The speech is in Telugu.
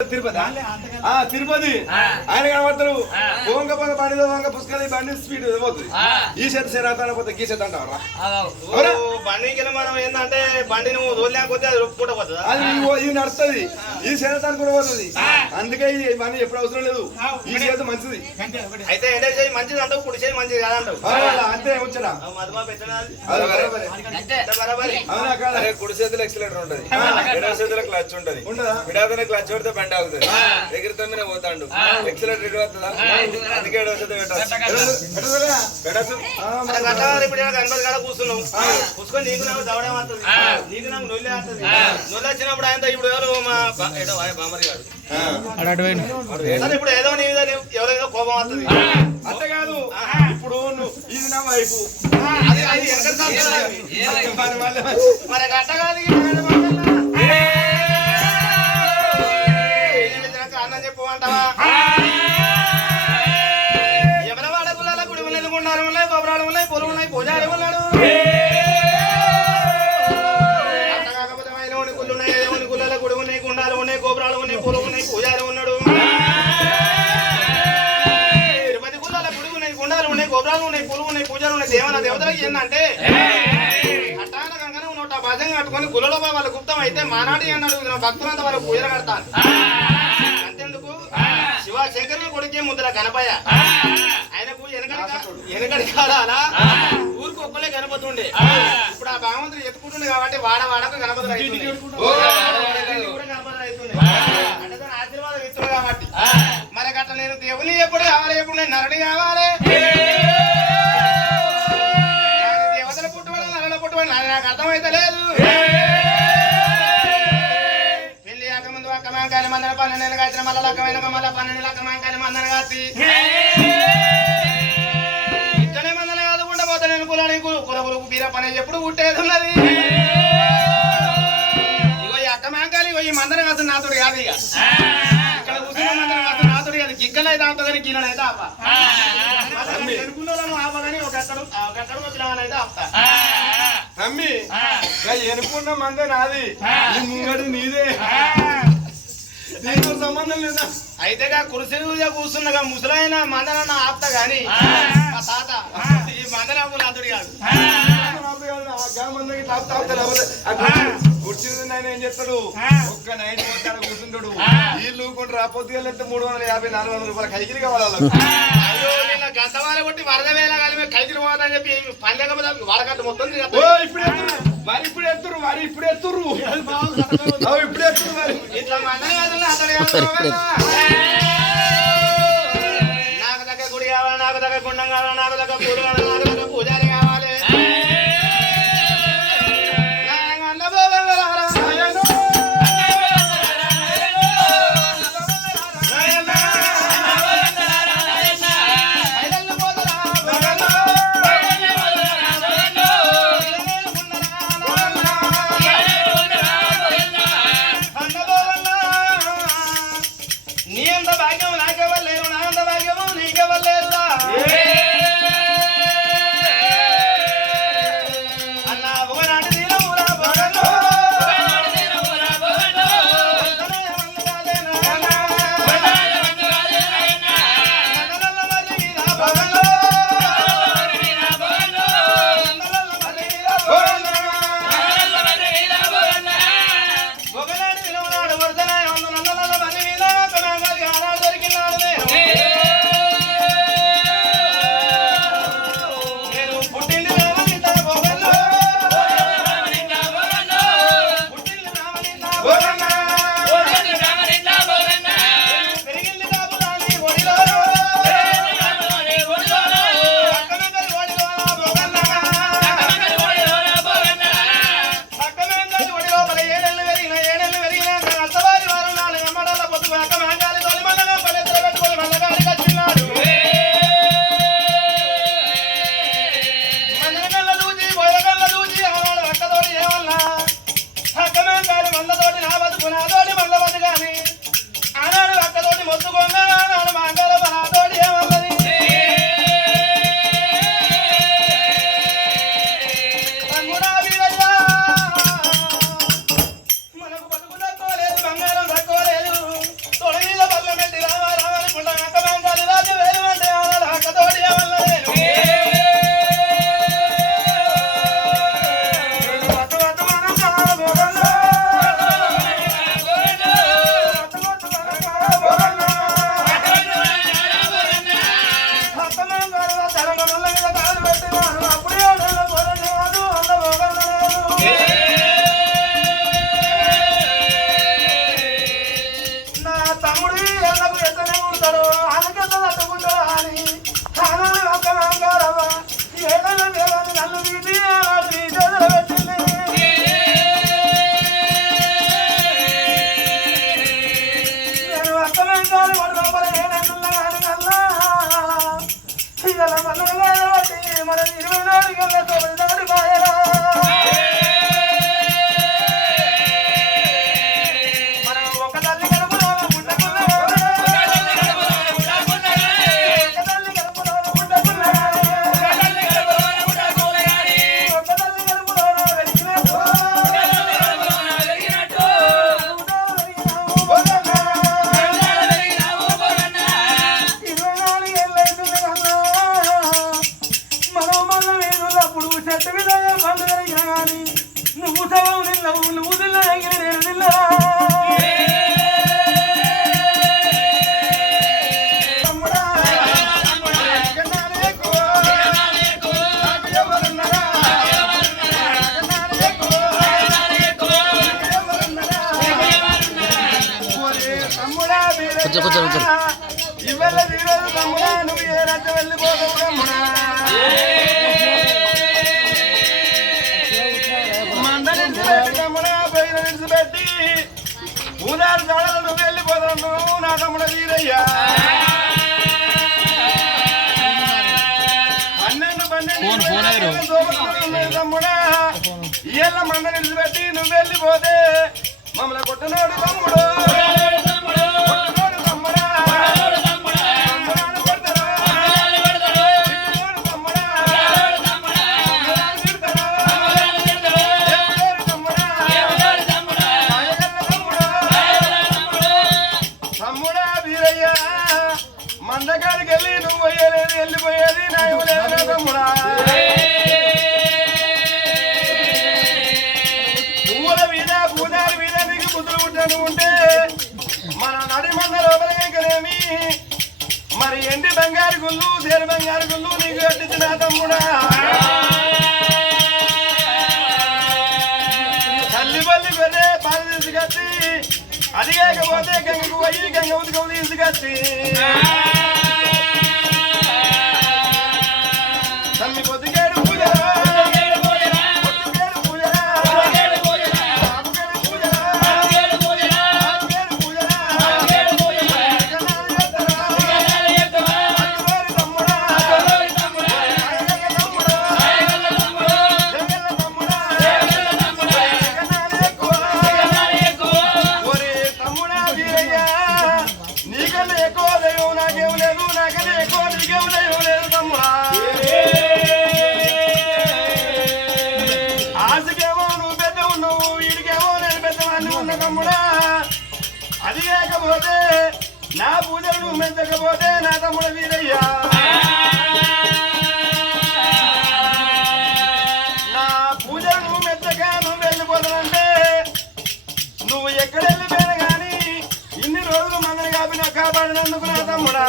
తిరుపతి తిరుపతి ఆయన కనబడతారు వంగ పొంగ బండిలో వంగ పుస్తకాలు బండి స్పీడ్ పోతుంది ఈ చేత శరాతాన పోతే గీ చేత అంటావరా బండికి మనం ఏంటంటే బండి నువ్వు తోలేకపోతే అది రొప్పుకుంటా పోతుంది అది ఇది నడుస్తుంది ఈ శరాతాన్ని కూడా పోతుంది అందుకే ఈ బండి ఎప్పుడు అవసరం లేదు ఈ చేత మంచిది అయితే ఎడే చేయి మంచిది అంటావు కుడి చేయి మంచిది కాదంటావు అంతే వచ్చాడా మధుమా పెట్టినా కుడి చేతులు ఎక్సిలేటర్ ఉంటది ఎడమ చేతుల క్లచ్ ఉంటది విడాదన క్లచ్ పెడితే బండి ఆగుతుంది ఎగిరితోనే పోతాడు ఎక్సిలేటర్ ఎటు వస్తుందా అందుకే ఎడవ చేత ఇప్పుడు గణపతి కాడ కూర్చున్నావు కూర్చొని నీకు నాకు దవడే వస్తుంది నీకు నాకు నొల్లి వస్తుంది నొల్లి వచ్చినప్పుడు ఆయన ఇప్పుడు ఎవరు మా బామరి గారు ఇప్పుడు ఏదో నీ మీద ఎవరైనా కోపం వస్తుంది అంతేకాదు ఇప్పుడు ఇది నా వైపు మరి గట్ట కాదు అన్నం చెప్పమంటావా ఎవరి వాడకుల గుడి ఉన్నది గుండాలు ఉన్నాయి గోపురాలు ఉన్నాయి పొలం ఉన్నాయి పూజారి ఉన్నాడు అంత కాకపోతే మైనవుని గుళ్ళు ఉన్నాయి ఏదేమని గుళ్ళ గుడి ఉన్నాయి గుండాలు ఉన్నాయి గోపురాలు ఉన్నాయి పొలం ఉన్నాయి పూజారి ఉన్నాడు తిరుపతి గుళ్ళ గుడి ఉన్నాయి గుండాలు ఉన్నాయి గోపురాలు ఉన్నాయి పొలం ఉన్నాయి పూజారు ఉన్నాయి దేవతలకి ఏంటంటే అట్టాన గంగన నోట భజంగా కట్టుకొని గుళ్ళలో వాళ్ళ గుప్తం అయితే మానాటి అన్నాడు భక్తులంతా వాళ్ళ పూజలు కడతాను అంతేందుకు శివశంకరుని కొడుకే ముద్ర కనపయ్య ఆయనకు వెనకడి కాలాలా ఊరికి ఒక్కలే గణపతుండే ఇప్పుడు ఆ భగవంతుడు ఎత్తుకుంటుండే కాబట్టి వాడకు గణపతులు అవుతుంది అంటే దాని ఆశీర్వాదం ఇస్తుంది కాబట్టి మరి గట్ట నేను దేవుని ఎప్పుడు కావాలి ఎప్పుడు నేను నరుని కావాలి దేవతల పుట్టుబడి నరుల పుట్టుబడి నాకు అర్థమైతే లేదు కానీ మందన 12 నెలలు కాచిన మళ్ళీ లక్కమైన మళ్ళీ 12 లక్కమైన కానీ మందన కాచి ఇక్కడే మందన కాదుకుంటా పోతా నేను కులానికి కులకులకు బీర పని ఎప్పుడు పుట్టేది ఉన్నది ఇగో ఈ అక్క మేంకాలి ఇగో ఈ మందన కాదు నాతోడు కాదు ఇక ఇక్కడ కూర్చున్న మందన కాదు నాతోడు కాదు గిగ్గలైతే ఆపుతా కానీ గిన్నెలైతే ఆప ఎనుకున్నాను ఆప కానీ ఒకక్కడు వచ్చినామనైతే ఆపుతా తమ్మి ఎనుకున్న మంద నాది ముంగడు నీదే దీంతో సంబంధం లేదా అయితే కుర్చీ కూర్చున్నగా ముసలైన మందన ఆపుతా గాని మా తాత ఈ మందన నాతుడు కాదు కూర్చుంది ఆయన ఏం చేస్తాడు ఒక్క నైట్ పోతాడు కూర్చుంటాడు వీళ్ళు కొంటే రాపోతే 350 400 రూపాయల కైకిలి కావాలి అయ్యో నిన్న గంట వాళ్ళ కొట్టి వరద వేళ కానీ కైకిలి పోతాని చెప్పి పండగ వాడకట్ట మొత్తం ఇప్పుడు ఎత్తురు మరి ఇట్లా మందన కాదు నాకు దగ్గర గుడి కావాలి నాకు దగ్గర గుండం కావాలి నాకు దగ్గర పూలు కావాలి నాకు దగ్గర పూజారి కావాలి తోడి ఎవరు మన 24 గంటల 9 బాయరా మనం ఒక తల్లి కడుపులో పుట్టకున్నా నువ్వు సగం నిల్లవు నువ్వు నిల్ల నేను నిల్ల ఇవల్ల తీరదు తమ్ముడా నువ్వు ఏ రాజ్యం వెళ్ళిపోతావు తమ్ముడా తమ్ముడా బయట నిలిచిపెట్టి ఊదారు దాడలు నువ్వు వెళ్ళిపోతావు నా తమ్ముడ వీరయ్యా 12 తమ్ముడా ఇయ్యల్ల మంద నిలిచిపెట్టి నువ్వు వెళ్ళిపోతే మమ్మల్ని కొట్టనోడు తమ్ముడు మందకాడికి వెళ్ళి నువ్వు పోయేది వెళ్ళిపోయేది నా ఇవ్వలేదు తమ్ముడా పువ్వుల మీద పూజారి మీద నీకు బుద్ధులు పుట్టను ఉంటే మన నడి మంద లోపలికేమి మరి ఎండి బంగారు గుళ్ళు దేని బంగారు గుళ్ళు నీకు కట్టించిన తమ్ముడా తల్లి బల్లి పెద్ద పాలు తీసుకొచ్చి అది కాకపోతే గంగకు పోయి గంగ ఉతుకవు తీసుకొచ్చి తల్లి పొద్దుకేడు పూజరా నీకన్నా ఎక్కువ దైవం నాకేం లేదు నాకన్నా ఎక్కువ నీకేం దైవం లేదు తమ్ముడా ఆశకేమో నువ్వు పెద్ద ఉన్నావు వీడికేమో నేను పెద్దవాడిని ఉన్న తమ్ముడా అది కాకపోతే నా పూజలు నువ్వు మెచ్చకపోతే నా తమ్ముడు వీరయ్యా నా పూజలు నువ్వు మెచ్చక నువ్వు వెళ్ళిపోతానంటే నువ్వు ఎక్కడ వెళ్ళిపోయినా కానీ ఇన్ని రోజులు మందని కాపి నాకు కాపాడినందుకు నా తమ్ముడా